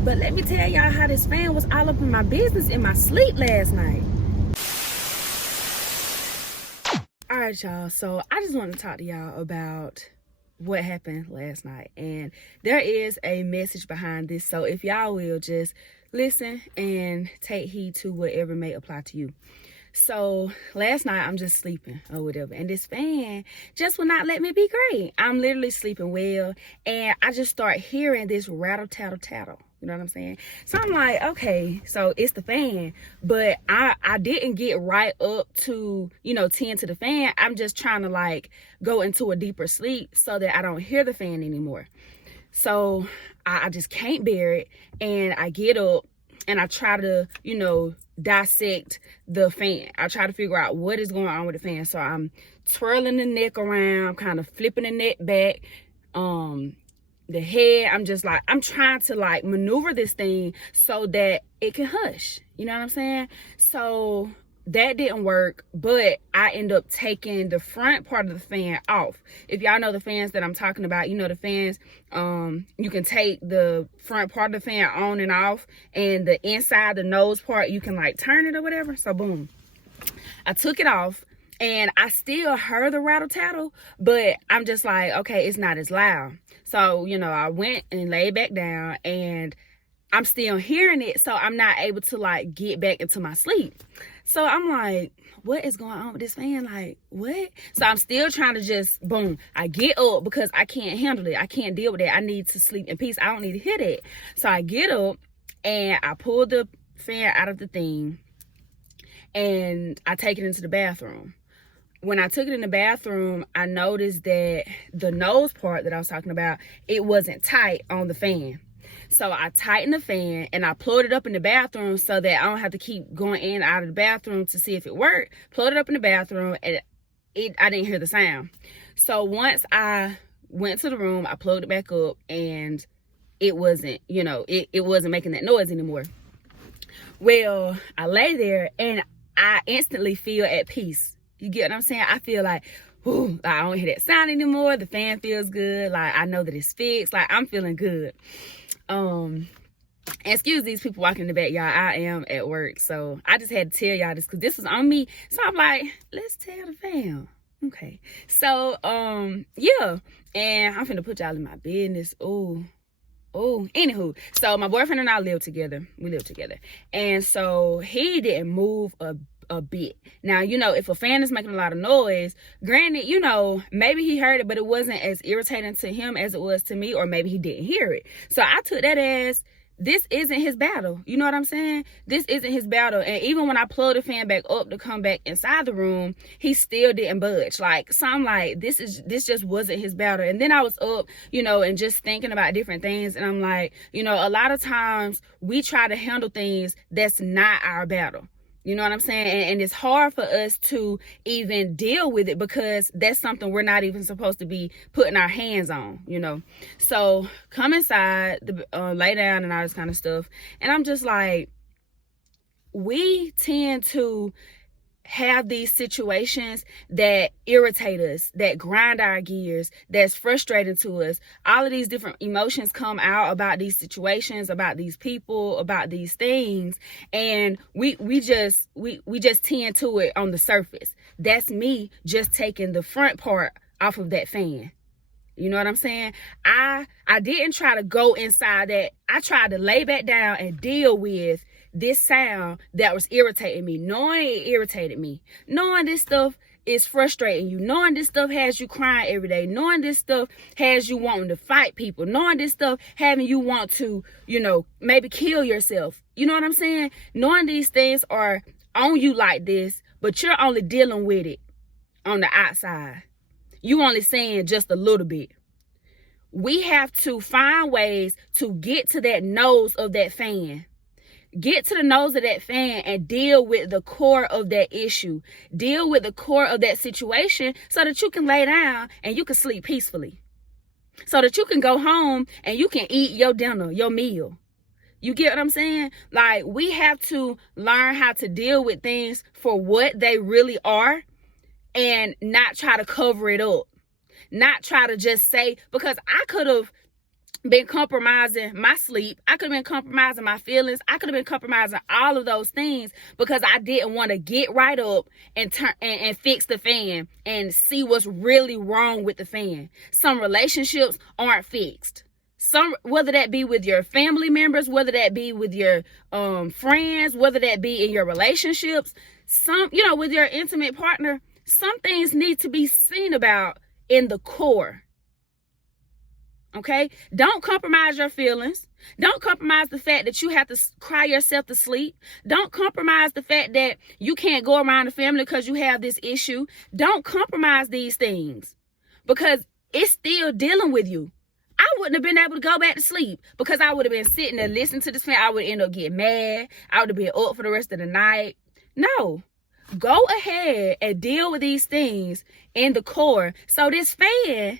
bored. But let me tell y'all how this fan was all up in my business in my sleep last night. All right, y'all. So I just want to talk to y'all about what happened last night. And there is a message behind this. So if y'all will just listen and take heed to whatever may apply to you. So last night I'm just sleeping or whatever, and this fan just will not let me be great. I'm literally sleeping well, and I just start hearing this rattle tattle tattle. You know what I'm saying? So I'm like, okay, so it's the fan, but I didn't get right up to, tend to the fan. I'm just trying to like go into a deeper sleep so that I don't hear the fan anymore. So I just can't bear it, and I get up and I try to, dissect the fan. I try to figure out what is going on with the fan. So I'm twirling the neck around, kind of flipping the neck back, the head. I'm trying to like maneuver this thing so that it can hush. You know what I'm saying? So that didn't work, but I end up taking the front part of the fan off. If y'all know the fans that I'm talking about, the fans, you can take the front part of the fan on and off, and the inside, the nose part, you can like turn it or whatever. So boom, I took it off, and I still heard the rattle tattle, but I'm just like, okay, it's not as loud. So, I went and laid back down, and I'm still hearing it, so I'm not able to like get back into my sleep. So I'm like, what is going on with this fan? Like, what? So I'm still trying to just, boom, I get up because I can't handle it. I can't deal with it. I need to sleep in peace. I don't need to hear that. So I get up and I pull the fan out of the thing and I take it into the bathroom. When I took it in the bathroom, I noticed that the nose part that I was talking about, it wasn't tight on the fan. So I tightened the fan and I plugged it up in the bathroom so that I don't have to keep going in and out of the bathroom to see if it worked. Plugged it up in the bathroom, and I didn't hear the sound. So once I went to the room, I plugged it back up, and it wasn't, it wasn't making that noise anymore. Well, I lay there and I instantly feel at peace. You get what I'm saying? I feel like, ooh, I don't hear that sound anymore. The fan feels good. Like, I know that it's fixed. Like, I'm feeling good. Excuse these people walking in the back, y'all. I am at work, so I just had to tell y'all this because this was on me. So I'm like, let's tell the fam. Okay. So, yeah. And I'm finna put y'all in my business. Ooh. Anywho. So my boyfriend and I live together. We live together. And so he didn't move a bit. Now, if a fan is making a lot of noise, granted, maybe he heard it, but it wasn't as irritating to him as it was to me, or maybe he didn't hear it. So I took that as, this isn't his battle. You know what I'm saying? This isn't his battle. And even when I plugged the fan back up to come back inside the room, he still didn't budge. Like, so I'm like, this just wasn't his battle. And then I was up, and just thinking about different things. And I'm like, a lot of times we try to handle things that's not our battle. You know what I'm saying? And it's hard for us to even deal with it because that's something we're not even supposed to be putting our hands on, So come inside, lay down and all this kind of stuff. And I'm just like, we tend to have these situations that irritate us, that grind our gears, that's frustrating to us. All of these different emotions come out about these situations, about these people, about these things, and we just tend to it on the surface. That's me just taking the front part off of that fan. You know what I'm saying? I didn't try to go inside that. I tried to lay back down and deal with this sound that was irritating me, knowing it irritated me, knowing this stuff is frustrating you, knowing this stuff has you crying every day, knowing this stuff has you wanting to fight people, knowing this stuff having you want to, maybe kill yourself. You know what I'm saying? Knowing these things are on you like this, but you're only dealing with it on the outside. You only saying just a little bit. We have to find ways to get to that nose of that fan. Get to the nose of that fan and deal with the core of that issue. Deal with the core of that situation so that you can lay down and you can sleep peacefully. So that you can go home and you can eat your dinner, your meal. You get what I'm saying? Like, we have to learn how to deal with things for what they really are and not try to cover it up. Not try to just say, because I could have been compromising my sleep. I could have been compromising my feelings. I could have been compromising all of those things because I didn't want to get right up and turn and fix the fan and see what's really wrong with the fan. Some relationships aren't fixed. Some, whether that be with your family members, whether that be with your friends, whether that be in your relationships, some, with your intimate partner, some things need to be seen about in the core. Okay? Don't compromise your feelings. Don't compromise the fact that you have to cry yourself to sleep. Don't compromise the fact that you can't go around the family because you have this issue. Don't compromise these things because it's still dealing with you. I wouldn't have been able to go back to sleep because I would have been sitting there listening to this fan. I would end up getting mad. I would have been up for the rest of the night. No. Go ahead and deal with these things in the core so this fan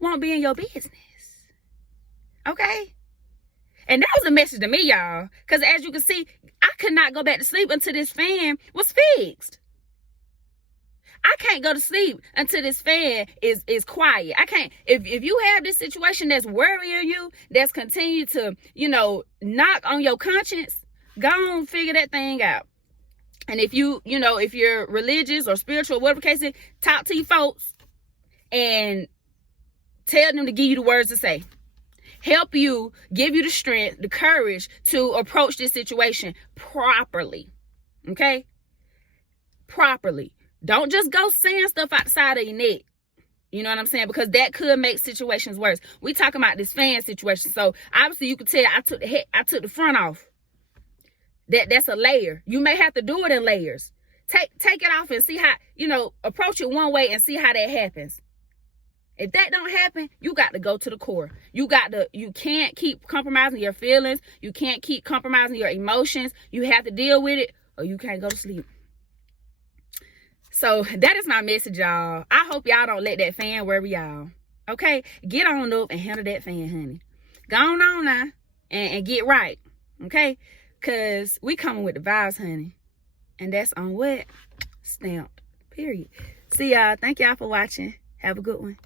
won't be in your business. Okay? And that was a message to me, y'all. Because as you can see, I could not go back to sleep until this fan was fixed. I can't go to sleep until this fan is quiet. I can't. If you have this situation that's worrying you, that's continued to, knock on your conscience, go on, figure that thing out. And if if you're religious or spiritual, whatever the case is, talk to your folks and tell them to give you the words to say. Help you, give you the strength, the courage to approach this situation properly. Okay? Properly. Don't just go saying stuff outside of your neck. You know what I'm saying? Because that could make situations worse. We talking about this fan situation. So obviously you can tell I took the front off. That's a layer. You may have to do it in layers. Take it off and see how, approach it one way and see how that happens. If that don't happen, you got to go to the core. You can't keep compromising your feelings. You can't keep compromising your emotions. You have to deal with it or you can't go to sleep. So that is my message, y'all. I hope y'all don't let that fan worry y'all. Okay? Get on up and handle that fan, honey. Go on now and get right. Okay? Because we coming with the vibes, honey. And that's on what? Stamped. Period. See y'all. Thank y'all for watching. Have a good one.